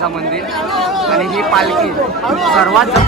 देवीचा मंदिर आणि ही पालखी सर्वात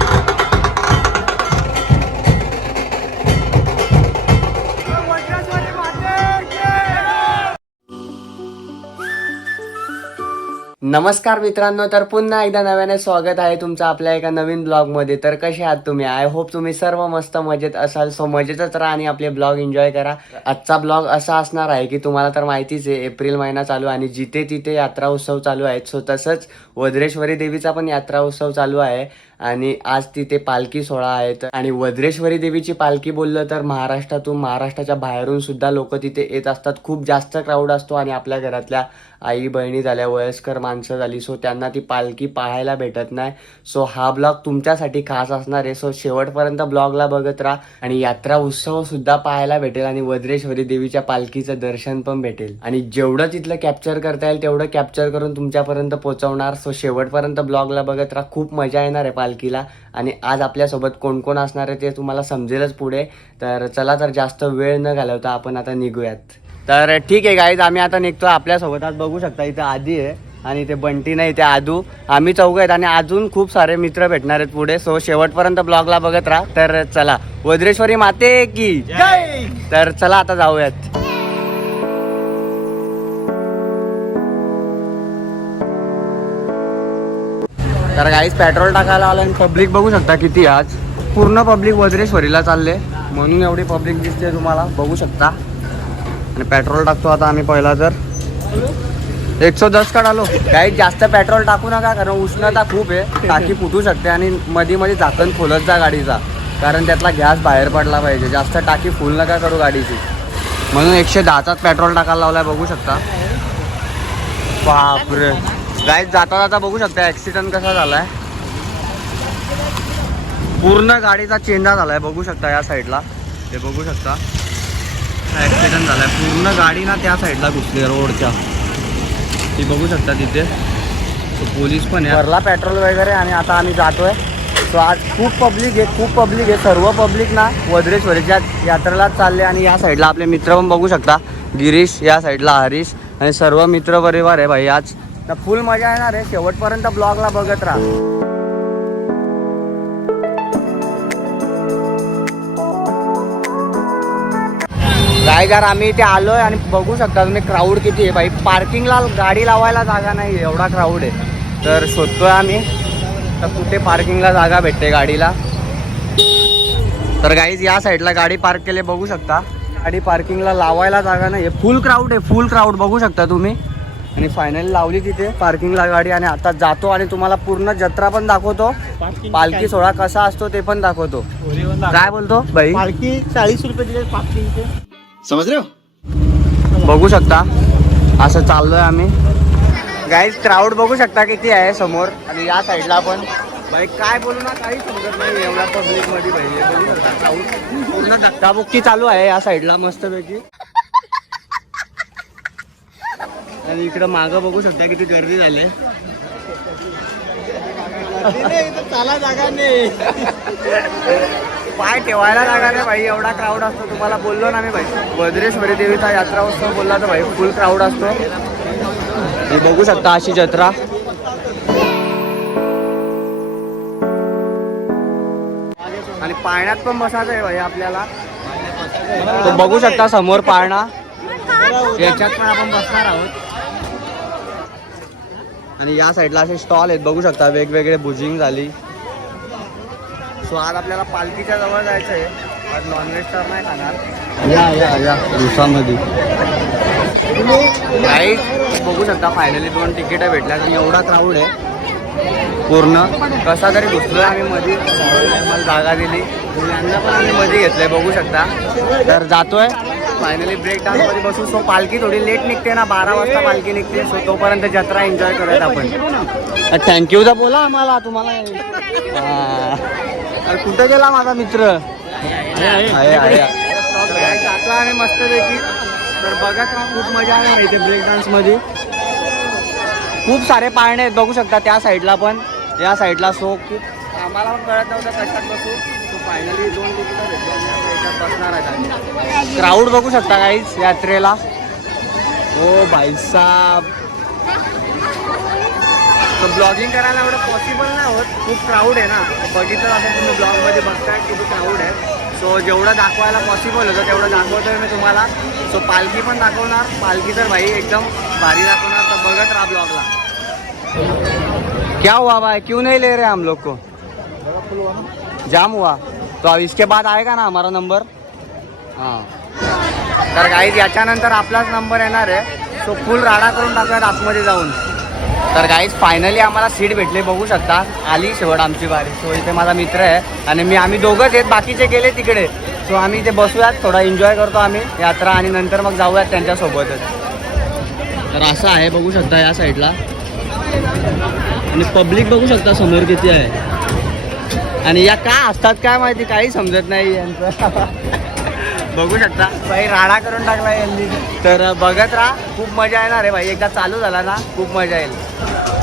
नमस्कार मित्रांनो, तर पुन्हा एकदा नव्याने स्वागत आहे तुमचं आपल्या एका नवीन ब्लॉगमध्ये. तर कसे आहात तुम्ही? आय होप तुम्ही सर्व मस्त मजेत असाल. सो मजेतच राहा आणि आपले ब्लॉग एन्जॉय करा. आजचा ब्लॉग असा असणार आहे की तुम्हाला तर माहितीच आहे, एप्रिल महिना चालू आहे आणि जिथे तिथे यात्रा उत्सव चालू आहेत. सो तसंच वज्रेश्वरी देवीचा पण यात्रा उत्सव चालू आहे आणि आज तिथे पालखी सोहळा आहे. आणि वज्रेश्वरी देवीची पालखी बोललं तर महाराष्ट्राच्या बाहेरून सुद्धा लोक तिथे येत असतात. खूप जास्त क्राऊड असतो आणि आपल्या घरातल्या आई बहिणी झाल्या, वयस्कर माणसं झाली, सो त्यांना ती पालखी पाहायला भेटत नाही. सो हा ब्लॉग तुमच्यासाठी खास असणार आहे. सो शेवटपर्यंत ब्लॉगला बघत राहा आणि यात्रा उत्सव सुद्धा पाहायला भेटेल आणि वज्रेश्वरी देवीच्या पालखीचं दर्शन पण भेटेल. आणि जेवढं तिथलं कॅप्चर करता येईल तेवढं कॅप्चर करून तुमच्यापर्यंत पोहोचवणार. सो शेवटपर्यंत ब्लॉगला बघत राहा. खूप मजा येणार आहे पालखीला आणि आज आपल्यासोबत कोण कोण असणार आहे ते तुम्हाला समजेलच पुढे. तर चला, तर जास्त वेळ न घालवता आपण आता निघूयात. तर ठीक आहे गाईज, आम्ही आता निघतो. आपल्यासोबत आज बघू शकता इथे आदी आहे आणि इथे बंटी नाही, इथे आदू. आम्ही चौघ आहेत आणि अजून खूप सारे मित्र भेटणार आहेत पुढे. सो शेवटपर्यंत ब्लॉगला बघत राहा. तर चला, वज्रेश्वरी माते की जय. तर चला आता जाऊयात. तर गाईज पेट्रोल टाकायला आलं आणि पब्लिक बघू शकता किती. आज पूर्ण पब्लिक वज्रेश्वरीला चालले म्हणून एवढी पब्लिक दिसते तुम्हाला, बघू शकता. आणि पेट्रोल टाकतो आता आम्ही. पहिला तर 110 काढालो. काही जास्त पेट्रोल टाकू नका कारण उष्णता खूप आहे, टाकी फुटू शकते. आणि मध्ये मध्ये झाकण खोलत जा गाडीचा कारण त्यातला गॅस बाहेर पडला पाहिजे. जास्त टाकी फुल नका करू गाडीची, म्हणून 110चाच पेट्रोल टाकायला लावलाय, बघू शकता. बापरे गाईज, जाता जाता बघू शकता ॲक्सिडेंट कसा झालाय. पूर्ण गाडीचा चेंडा झालाय, बघू शकता. या साईडला ते बघू शकता ॲक्सिडेंट झालाय. पूर्ण गाडी ना त्या साईडला घुसली रोडच्या, ती बघू शकता तिथे. तो पोलीस पण आहे, भरला पेट्रोल वगैरे. आणि आता आम्ही जातोय. सो आज खूप पब्लिक आहे. सर्व पब्लिक ना वज्रेश्वरीच्या यात्रेलाच चालले. आणि या साईडला आपले मित्र पण बघू शकता, गिरीश, या साईडला हरीश आणि सर्व मित्र परिवार आहे भाई. आज तर फुल मजा येणार आहे. शेवटपर्यंत ब्लॉगला बघत राहा. काय यार, आम्ही इथे आलोय आणि बघू शकता तुम्ही क्राऊड किती आहे भाई. पार्किंगला गाडी लावायला जागा नाही, एवढा क्राऊड आहे. तर शोधतोय आम्ही तर कुठे पार्किंगला जागा भेटते गाडीला. तर गाईज या साईडला गाडी पार्क केली, बघू शकता. गाडी पार्किंगला लावायला जागा नाही, फुल क्राऊड आहे, फुल क्राऊड बघू शकता तुम्ही. आणि फायनली लावली तिथे पार्किंगला गाडी. आणि आता जातो आणि तुम्हाला पूर्ण जत्रा पण दाखवतो, पालखी सोहळा कसा असतो ते पण दाखवतो. काय बोलतो भाई? पालखी 40 रुपये दिले पार्किंगचे, समज रे हो? बघू शकता असं चाललोय आम्ही. गाईज क्राऊड बघू शकता किती आहे समोर. आणि या साईडला पण भाई काय बोलू ना, काही समजत नाही एवढ्या पब्लिक मध्ये भाई. बघू शकता क्राऊड पूर्ण धक्काबुक्की चालू आहे या साईडला मस्तपैकी. आणि इकडं मागं बघू शकता किती गर्दी झाली. चाला जागा नाही, पाय ठेवायला जागा नाही भाई, एवढा क्राऊड असतो. तुम्हाला बोललो ना मी भाई, वज्रेश्वरी देवीचा यात्रा उत्सव बोलला तर भाई फुल क्राऊड असतो. हे बघू शकता अशी जत्रा. आणि पाळण्यात पण बसायचं आहे भाई आपल्याला. तो बघू शकता समोर पाळणा, याच्यात पण आपण बसणार आहोत. आणि या साईडला असे स्टॉल आहेत, बघू शकता वेगवेगळे. बुजिंग झाली. सो आज आपल्याला पालखीच्या जवळ जायचं आहे. आज नॉनव्हेज तर नाही खाणार. या दिवसामध्ये काही बघू शकता. फायनली 2 तिकीट भेटल्या आणि एवढा क्राऊड आहे पूर्ण. कसा तरी घुसलोय आम्ही मध्ये, मला जागा दिली. यांना पण आम्ही मध्ये घेतलंय, बघू शकता. तर जातोय फायनली ब्रेक डान्समध्ये बसू. सो पालखी थोडी लेट निघते ना, 12 वाजता पालखी निघते. सो तोपर्यंत जत्रा एन्जॉय करूयात आपण. थँक्यू तर बोला आम्हाला, तुम्हाला. कुठे गेला माझा मित्र? जातो आम्ही मस्तपैकी. तर बघत राहा, खूप मजा आहे इथे ब्रेक डान्समध्ये. खूप सारे पाळणे आहेत बघू शकता त्या साईडला पण, या साईडला. सो खूप आम्हाला पण कळत नव्हतं कशात बसू. सो फायनली 2 तिकीट भेटले आणि आता याच्यात बसणार आहे. क्राऊड बघू शकता गाईज यात्रेला. ओ भाई साहब, ब्लॉगिंग करायला एवढं पॉसिबल नाही होत, खूप क्राऊड आहे ना. बघितलं आता तुम्ही ब्लॉगमध्ये बघताय किती क्राऊड आहे. सो जेवढं दाखवायला पॉसिबल होतं तेवढं दाखवतोय मी तुम्हाला. सो पालखी पण दाखवणार, पालखी तर भाई एकदम भारी दाखवणार, तर बघत राहा ब्लॉगला. क्या हुआ भाई, क्यों नहीं ले रहे हम लोग को? जाम हुआ तो अब इसके बाद आएगा ना हमारा नंबर. हां तर गाईज याच्यानंतर आपलाच नंबर येणार आहे. सो फुल राडा करून टाकूयात आतमध्ये जाऊन. तर गाईज फायनली आम्हाला सीट भेटले, बघू शकता. आली शेवट आमची बारी. सो इथे माझा मित्र आहे आणि आम्ही दोघंच आहेत, बाकीचे गेले तिकडे. सो आम्ही इथे बसूयात, थोडा एन्जॉय करतो आम्ही यात्रा आणि नंतर मग जाऊयात त्यांच्यासोबतच. तर असं आहे, बघू शकता या साईडला. आणि पब्लिक बघू शकता समोर किती आहे. आणि या का असतात काय माहिती, काही समजत नाही यांचं. बघू शकता भाई राडा करून टाकला यांनी. तर बघत राहा, खूप मजा येणार आहे भाई. एकदा चालू झाला ना खूप मजा येईल.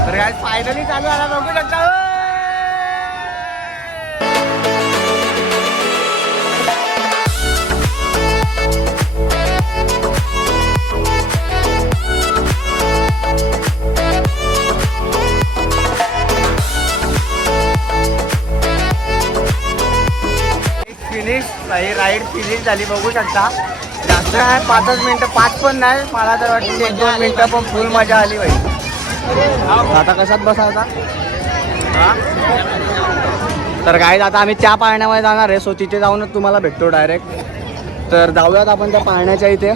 तर काय फायनली चालू झाला, बघू शकता. फिनिश भाई, राईड फिनिश झाली, बघू शकता. जास्त नाही, 5 मिनिटं, 5 पण नाही, मला तर वाटतं 1-2 मिनिटं, पण फुल मजा आली भाई. आता कशात बसायचा. हां तर गाईज आता आम्ही त्या पाळण्यामध्ये जाणार आहे. सो तिथे जाऊनच तुम्हाला भेटतो डायरेक्ट. तर जाऊयात आपण त्या पाळण्याच्या इथे.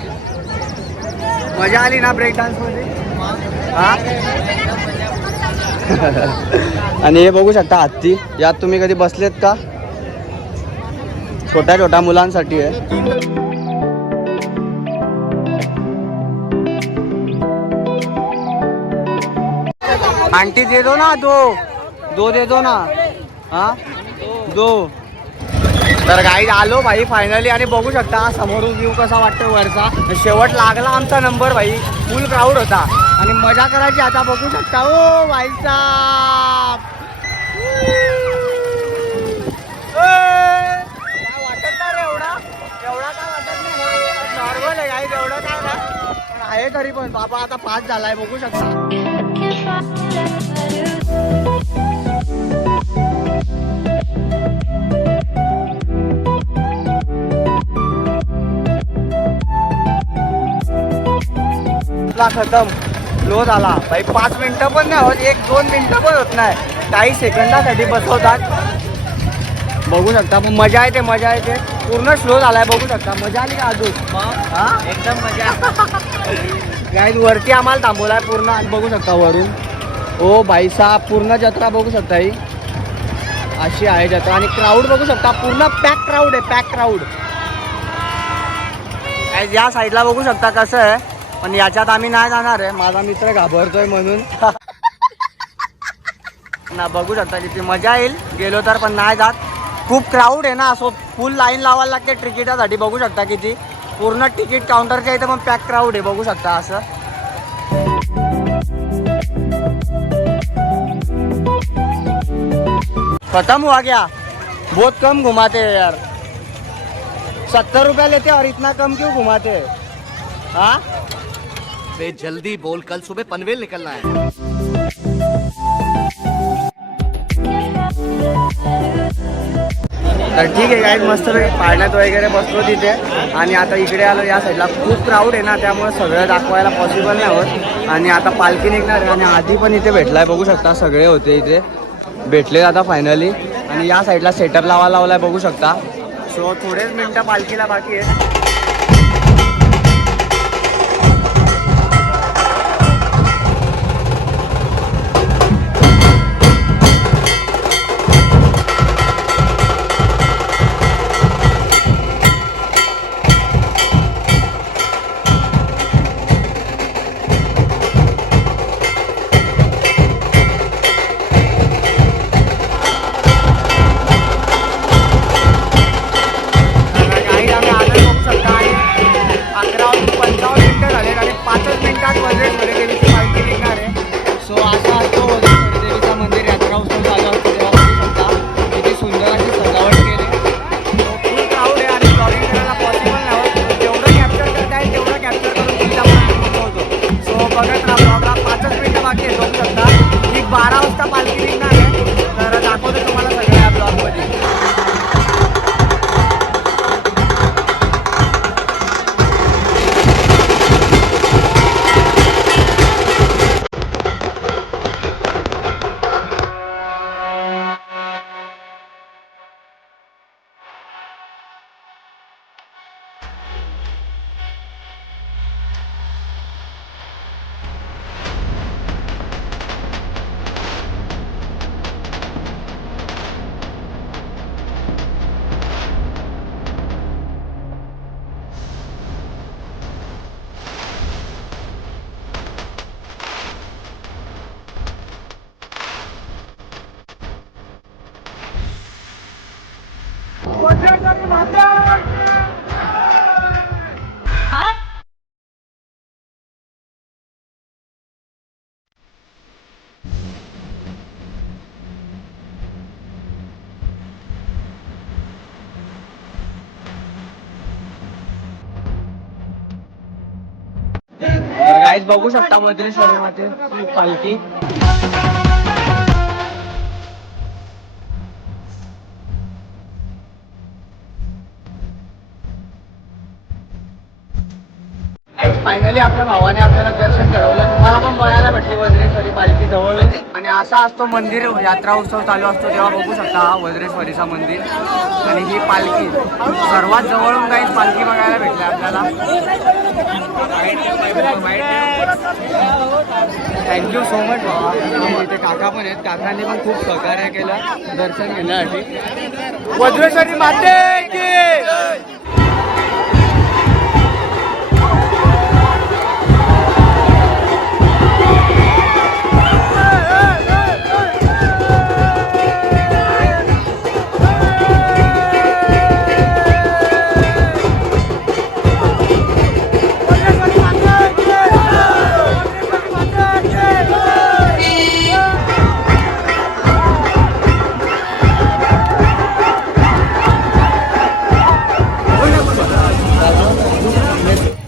मजा आली ना ब्रेक डान्समध्ये. हां आणि हे बघू शकता हत्ती, यात तुम्ही कधी बसलेत का? छोट्या छोट्या मुलांसाठी आहे. आंटी दे दो ना, दो दे दो ना. हा 2. तर गाईज आलो भाई फायनली. आणि बघू शकता समोरून व्ह्यू कसा वाटतो वरचा. शेवट लागला आमचा नंबर भाई. फुल क्राऊड होता आणि मजा करायची आता. बघू शकता ओ भाई साहब, एवढा काय वाटत नाही, नॉर्मल आहे गाईज, एवढं काय नाही. पण आहे तरी पण बाबा आता 5 झालाय, बघू शकता. खतम, क्लोज आला भाई. 5 मिनिटं पण नाही होत, 1-2 मिनिटं पण होत नाही, काही सेकंदासाठी बसवतात. बघू शकता, पण मजा येते, मजा येते. पूर्ण स्लो झालाय, बघू शकता. मजा आली का अजून? हा एकदम मजा. गाईज वरती आम्हाला थांबवलाय पूर्ण. आणि बघू शकता वरून ओ भाई साहब, पूर्ण जत्रा बघू शकता. ही अशी आहे जत्रा. आणि क्राऊड बघू शकता, पूर्ण पॅक क्राऊड आहे, पॅक क्राऊड. गाईज या साईडला बघू शकता कसं आहे, पण याच्यात आम्ही नाही जाणार आहे, माझा मित्र घाबरतोय म्हणून. ना बघू शकता किती मजा येईल गेलो तर, पण नाही जात. खूप क्राऊड आहे ना, सो फुल लाईन लावायला लागते तिकिटासाठी. बघू शकता किती, पूर्ण तिकीट काउंटरच्या इथे पण पॅक क्राऊड आहे, बघू शकता असं. खत्म हुआ क्या? बहुत कम घुमाते हैं यार. 70 रुपया लेते और इतना कम क्यों घुमाते हैं? हाँ जल्दी बोल, कल सुबह पनवेल निकलना है. तर ठीक आहे गाईज, मस्त पाळण्यात वगैरे बसलो तिथे. आणि आता इकडे आलो या साईडला. खूप क्राऊड आहे ना, त्यामुळे सगळं दाखवायला पॉसिबल नाही होत. आणि आता पालखी निघणार आहे. आणि आधी पण इथे भेटलाय, बघू शकता सगळे होते इथे, भेटले आता फायनली. आणि या साईडला सेटअप लावायला बघू शकता. सो थोडेच मिनटं पालखीला बाकी आहे. बघत राहा ब्लॉगला 5 मिनिटं बाकी आहे. बघू शकता ठीक 12 गाईज बघू शकता वज्रेश्वरी पालखी. फायनली आपल्या भावाने आपल्याला दर्शन घडवलं. तुम्हाला पण बघायला भेटली वज्रेश्वरी पालखी जवळ. आणि असा असतो मंदिर, यात्रा उत्सव चालू असतो तेव्हा बघू शकता हा वज्रेश्वरीचा मंदिर. आणि ही पालखी सर्वात जवळून काही पालखी बघायला भेटली आपल्याला. थँक्यू सो मच भावा. इथे काका पण आहेत, काकांनी पण खूप सहकार्य केलं दर्शन घेण्यासाठी. वज्रेश्वरी माते की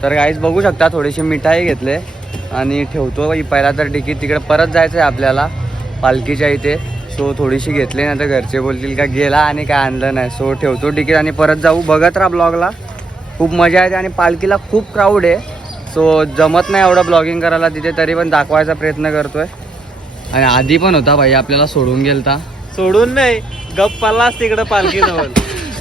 तर गाईज बघू शकता थोडीशी मिठाई घेतले आणि ठेवतो पहिला तर तिकीट. तिकडे परत जायचं आहे आपल्याला पालखीच्या इथे. सो थोडीशी घेतली ना तर घरचे बोलतील का गेला आणि काय आणलं नाही. सो ठेवतो तिकीट आणि परत जाऊ. बघत राहा ब्लॉगला, खूप मजा येते. आणि पालखीला खूप क्राऊड आहे. सो जमत नाही एवढं ब्लॉगिंग करायला तिथे, तरी पण दाखवायचा प्रयत्न करतोय. आणि आधी पण होता भाई आपल्याला सोडून गेलता. सोडून नाही, गप्पालाच तिकडं पालखी जवळ.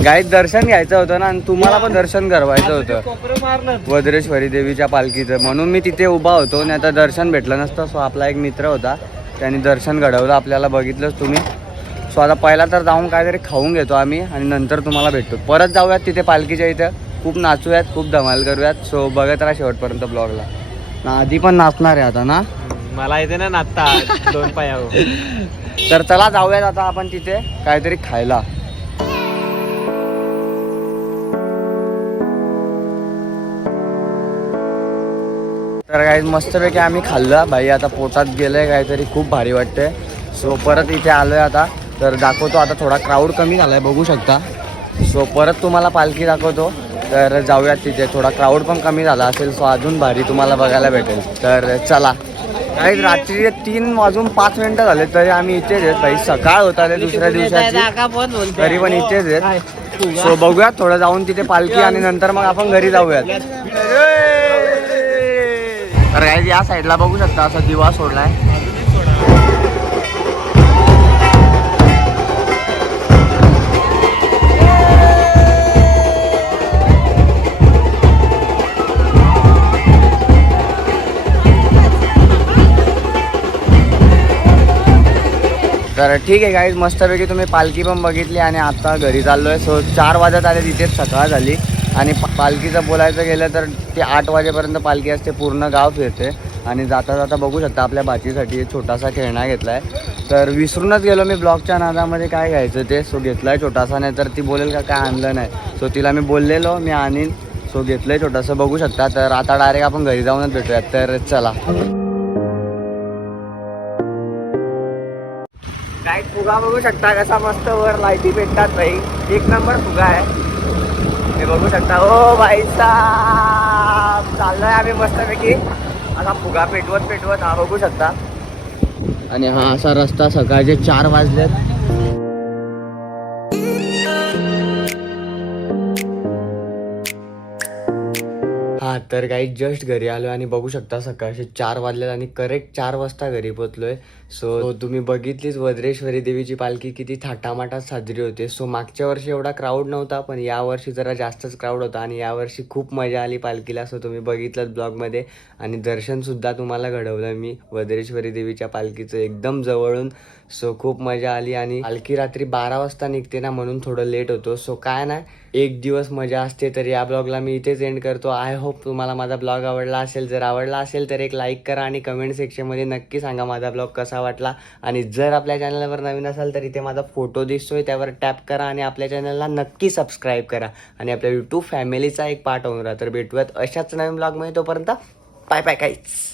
गाईत दर्शन घ्यायचं होतं ना, आणि तुम्हाला पण दर्शन करवायचं होतं कोपरं मारलं. वज्रेश्वरी देवीच्या पालखीचं, म्हणून मी तिथे उभा होतो. आणि आता दर्शन भेटलं नसतं. सो आपला एक मित्र होता, त्यांनी दर्शन घडवलं आपल्याला, बघितलंच तुम्ही. सो आता पहिला तर जाऊन काहीतरी खाऊन घेतो आम्ही आणि नंतर तुम्हाला भेटतो. परत जाऊयात तिथे पालखीच्या इथं, खूप नाचूयात, खूप धमाल करूयात. सो बघत राहा शेवटपर्यंत ब्लॉगला. ना आधी पण नाचणार आहे आता ना, मला येते ना नाचता 2 पायावर. तर चला जाऊयात आता आपण तिथे काहीतरी खायला. तर काही मस्तपैकी आम्ही खाल्लं भाई. आता पोटात गेलंय काहीतरी, खूप भारी वाटतंय. सो परत इथे आलोय आता, तर दाखवतो. आता थोडा क्राऊड कमी झालाय बघू शकता. सो परत तुम्हाला पालखी दाखवतो. तर जाऊयात तिथे, थोडा क्राऊड पण कमी झाला असेल. सो अजून भारी तुम्हाला बघायला भेटेल. तर चला. काही रात्री 3:05 झाले तरी आम्ही इथेच आहेत भाई. सकाळ होत आले दुसऱ्या दिवसाची, तरी पण इथेच आहेत. सो बघूयात थोडं जाऊन तिथे पालखी आणि नंतर मग आपण घरी जाऊयात. तर काही या साईडला बघू शकता असा दिवा सोडलाय. तर ठीक आहे गाईज, मस्तपैकी तुम्ही पालखी पण बघितली आणि आता घरी चाललोय. सो 4 वाजत आले, तिथेच सकाळ झाली. आणि पालखीचं बोलायचं गेलं तर ते 8 वाजेपर्यंत पालखी असते, पूर्ण गाव फिरते. आणि जाता जाता बघू शकता आपल्या भाचीसाठी एक छोटासा खेळणा घेतला आहे. तर विसरूनच गेलो मी ब्लॉगच्या नादामध्ये काय घ्यायचं ते. सो घेतला आहे छोटासा, नाही तर ती बोलेल का काय आणलं नाही. सो तिला मी बोललेलो मी आणीन. सो घेतलं आहे छोटासा बघू शकता. तर आता डायरेक्ट आपण घरी जाऊनच भेटूयात. तर चला. काय फुगा बघू शकता कसा मस्त वर लाईटी भेटतात भाई. एक नंबर फुगा आहे हे बघू शकता. ओ भाई साहेब, चाललोय आम्ही मस्तपैकी असा फुगा पेटवत हा बघू शकता. आणि हा असा रस्ता, सकाळचे 4 वाजलेत. हा तर काही जस्ट घरी आलो आणि बघू शकता सकाळचे 4 वाजलेत आणि करेक्ट 4 वाजता घरी पोचलोय. सो तुम्ही बघितलीच वज्रेश्वरी देवीची पालखी किती थाटामाटात साजरी होते. सो मागच्या वर्षी एवढा क्राऊड नव्हता, पण यावर्षी जरा जास्तच क्राऊड होता. आणि यावर्षी खूप मजा आली पालखीला. सो तुम्ही बघितलं ब्लॉगमध्ये. आणि दर्शनसुद्धा तुम्हाला घडवलं मी वज्रेश्वरी देवीच्या पालखीचं एकदम जवळून. सो खूप मजा आली. आणि पालखी रात्री 12 वाजता निघते ना, म्हणून थोडं लेट होतो. सो काय नाही, एक दिवस मजा असते. तर या ब्लॉगला मी इथेच एंड करतो. आय होप तुम्हाला माझा ब्लॉग आवडला असेल. जर आवडला असेल तर एक लाईक करा आणि कमेंट सेक्शनमध्ये नक्की सांगा माझा ब्लॉग कसा वाटला. आणि जर आपल्या चॅनलवर नवीन असाल तर इथे माझा फोटो दिसतोय त्यावर टॅप करा आणि आपल्या चॅनलला नक्की सबस्क्राईब करा आणि आपल्या यूट्यूब फॅमिलीचा एक पार्ट होऊन राहा. तर भेटूयात अशाच नवीन ब्लॉगमध्ये. तोपर्यंत बाय बाय काहीच.